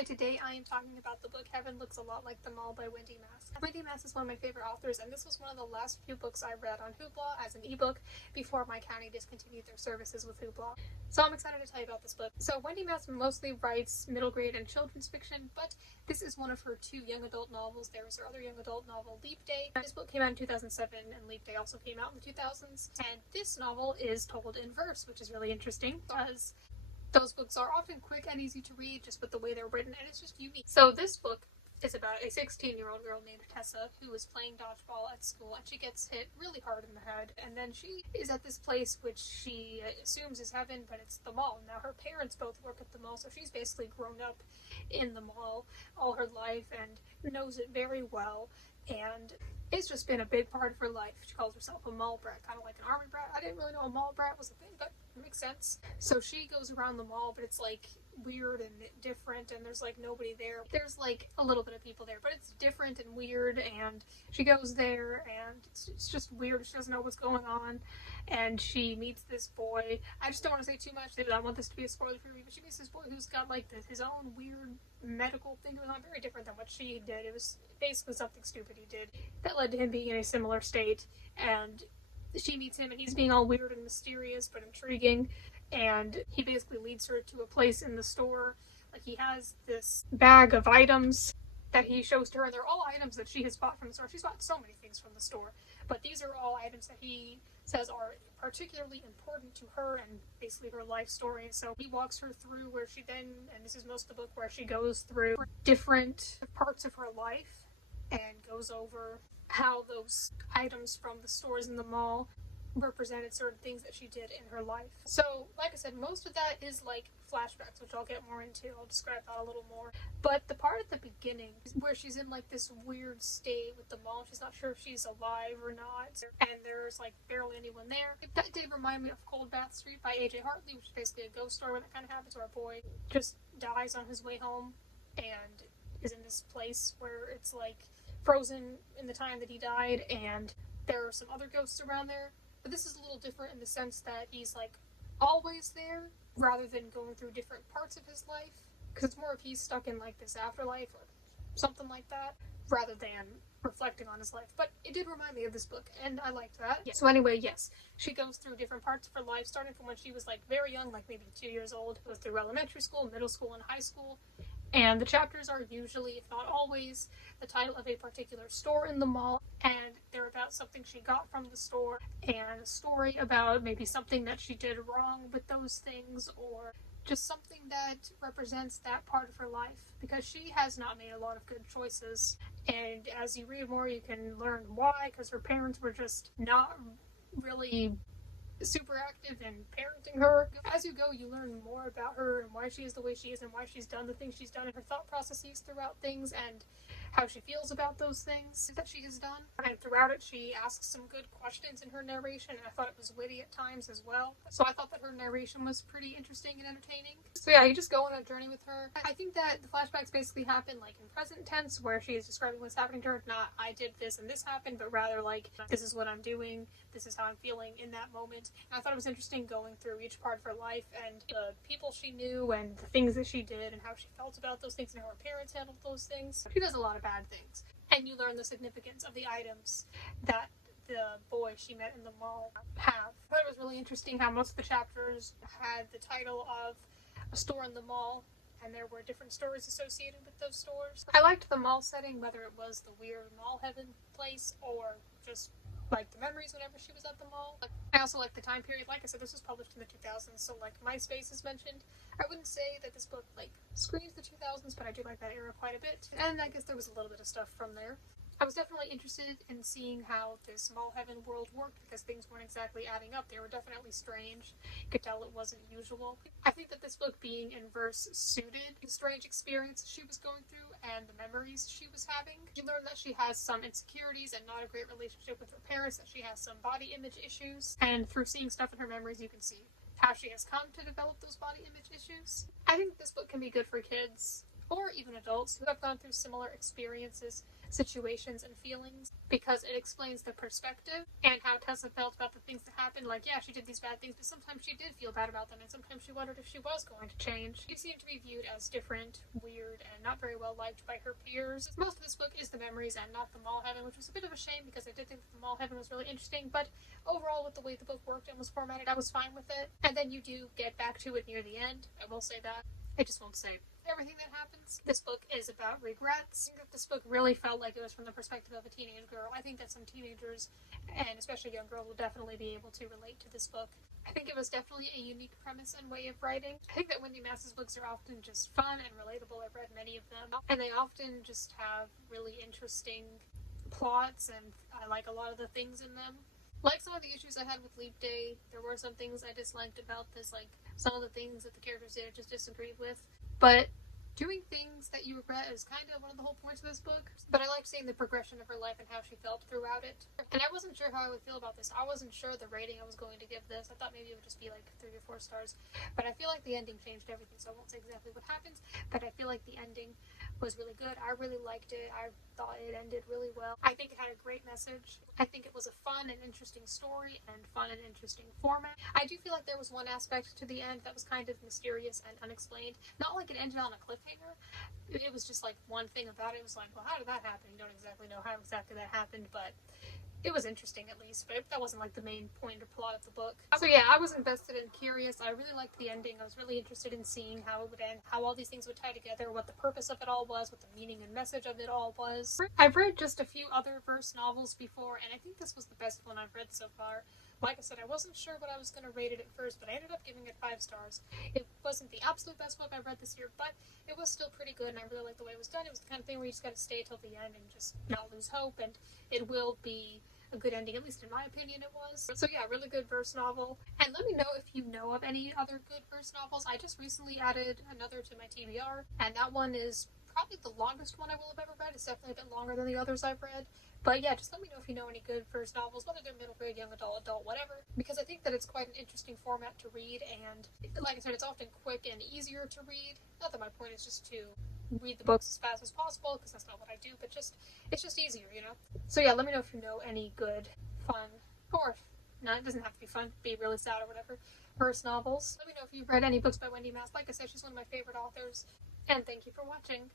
Hi, today I am talking about the book Heaven Looks a Lot Like the Mall by Wendy Mass. Wendy Mass is one of my favorite authors, and this was one of the last few books I read on Hoopla as an ebook before my county discontinued their services with Hoopla. So I'm excited to tell you about this book. So Wendy Mass mostly writes middle grade and children's fiction, but this is one of her two young adult novels. There was her other young adult novel, Leap Day. This book came out in 2007, and Leap Day also came out in the 2000s. And this novel is told in verse, which is really interesting because those books are often quick and easy to read just with the way they're written, and it's just unique. So this book is about a 16-year-old girl named Tessa who is playing dodgeball at school, and she gets hit really hard in the head, and then she is at this place which she assumes is heaven, but it's the mall. Now her parents both work at the mall, so she's basically grown up in the mall all her life and knows it very well, and it's just been a big part of her life. She calls herself a mall brat, kind of like an army brat. I didn't really know a mall brat was a thing, but it makes sense. So she goes around the mall, but it's like weird and different, and there's like nobody there. There's like a little bit of people there, but it's different and weird, and she goes there and it's just weird. She doesn't know what's going on, and she meets this boy. I just don't want to say too much. I don't want this to be a spoiler for me, but she meets this boy who's got like his own weird medical thing going on, very different than what she did. It was basically something stupid he did that led to him being in a similar state, and she meets him and he's being all weird and mysterious but intriguing, and he basically leads her to a place in the store. Like, he has this bag of items that he shows to her, and they're all items that she has bought from the store. She's bought so many things from the store, but these are all items that he says are particularly important to her and basically her life story. So he walks her through where she then, and this is most of the book, where she goes through different parts of her life and goes over how those items from the stores in the mall represented certain things that she did in her life. So, like I said, most of that is like flashbacks, which I'll get more into. I'll describe that a little more. But the part at the beginning, where she's in like this weird state with the mall, she's not sure if she's alive or not, and there's like barely anyone there. That did remind me of Cold Bath Street by A.J. Hartley, which is basically a ghost story when that kind of happens, where a boy just dies on his way home and is in this place where it's like frozen in the time that he died, and there are some other ghosts around there. But this is a little different in the sense that he's like always there rather than going through different parts of his life, because it's more if he's stuck in like this afterlife or something like that rather than reflecting on his life. But it did remind me of this book, and I liked that. Yeah. So anyway, yes, she goes through different parts of her life, starting from when she was like very young, like maybe 2 years old, goes through elementary school, middle school, and high school. And the chapters are usually, if not always, the title of a particular store in the mall, and they're about something she got from the store, and a story about maybe something that she did wrong with those things, or just something that represents that part of her life, because she has not made a lot of good choices. And as you read more, you can learn why, because her parents were just not really super active in parenting her. As you go, you learn more about her and why she is the way she is and why she's done the things she's done and her thought processes throughout things and how she feels about those things that she has done. And throughout it, she asks some good questions in her narration, and I thought it was witty at times as well. So I thought that her narration was pretty interesting and entertaining. So yeah, you just go on a journey with her. I think that the flashbacks basically happen like in present tense, where she is describing what's happening to her, not I did this and this happened, but rather like this is what I'm doing, this is how I'm feeling in that moment. And I thought it was interesting going through each part of her life and the people she knew and the things that she did and how she felt about those things and how her parents handled those things. She does a lot of bad things. And you learn the significance of the items that the boy she met in the mall have. I thought it was really interesting how most of the chapters had the title of a store in the mall, and there were different stories associated with those stores. I liked the mall setting, whether it was the weird mall heaven place or just like the memories whenever she was at the mall. I also like the time period. Like I said, this was published in the 2000s, so like MySpace is mentioned. I wouldn't say that this book like screams the 2000s, but I do like that era quite a bit. And I guess there was a little bit of stuff from there. I was definitely interested in seeing how this mall heaven world worked, because things weren't exactly adding up. They were definitely strange. You could tell it wasn't usual. I think that this book being in verse suited the strange experience she was going through and the memories she was having. You learn that she has some insecurities and not a great relationship with her parents, that she has some body image issues, and through seeing stuff in her memories you can see how she has come to develop those body image issues. I think this book can be good for kids or even adults who have gone through similar experiences, situations, and feelings, because it explains the perspective and how Tessa felt about the things that happened. Like, yeah, she did these bad things, but sometimes she did feel bad about them, and sometimes she wondered if she was going to change. She seemed to be viewed as different, weird, and not very well liked by her peers. Most of this book is the memories and not the mall heaven, which was a bit of a shame because I did think that the mall heaven was really interesting, but overall with the way the book worked and was formatted, I was fine with it. And then you do get back to it near the end, I will say that. I just won't say everything that happens. This book is about regrets. I think that this book really felt like it was from the perspective of a teenage girl. I think that some teenagers, and especially young girls, will definitely be able to relate to this book. I think it was definitely a unique premise and way of writing. I think that Wendy Mass's books are often just fun and relatable. I've read many of them, and they often just have really interesting plots, and I like a lot of the things in them. Like some of the issues I had with Leap Day, there were some things I disliked about this, like some of the things that the characters did I just disagreed with. But doing things that you regret is kind of one of the whole points of this book. But I liked seeing the progression of her life and how she felt throughout it. And I wasn't sure how I would feel about this. I wasn't sure the rating I was going to give this. I thought maybe it would just be like 3 or 4 stars. But I feel like the ending changed everything, so I won't say exactly what happens. But I feel like the ending was really good. I really liked it. I thought it ended really well. I think it had a great message. I think it was a fun and interesting story and fun and interesting format. I do feel like there was one aspect to the end that was kind of mysterious and unexplained. Not like it ended on a cliffhanger. It was just like one thing about it was like, well, how did that happen? You don't exactly know how exactly that happened, but it was interesting at least, but that wasn't like the main point or plot of the book. So yeah, I was invested and curious. I really liked the ending. I was really interested in seeing how it would end, how all these things would tie together, what the purpose of it all was, what the meaning and message of it all was. I've read just a few other verse novels before, and I think this was the best one I've read so far. Like I said, I wasn't sure what I was going to rate it at first, but I ended up giving it 5 stars. It wasn't the absolute best book I've read this year, but it was still pretty good, and I really liked the way it was done. It was the kind of thing where you just got to stay till the end and just not lose hope, and it will be a good ending, at least in my opinion it was. So yeah, really good verse novel. And let me know if you know of any other good verse novels. I just recently added another to my TBR, and that one is probably the longest one I will have ever read. It's definitely a bit longer than the others I've read. But yeah, just let me know if you know any good verse novels, whether they're middle grade, young adult, whatever, because I think that it's quite an interesting format to read, and like I said, it's often quick and easier to read. Not that my point is just to read the books as fast as possible, because that's not what I do, but it's just easier, you know? So yeah, let me know if you know any good, fun, or no, it doesn't have to be fun, be really sad or whatever, verse novels. Let me know if you've read any books by Wendy Mass. Like I said, she's one of my favorite authors, and thank you for watching.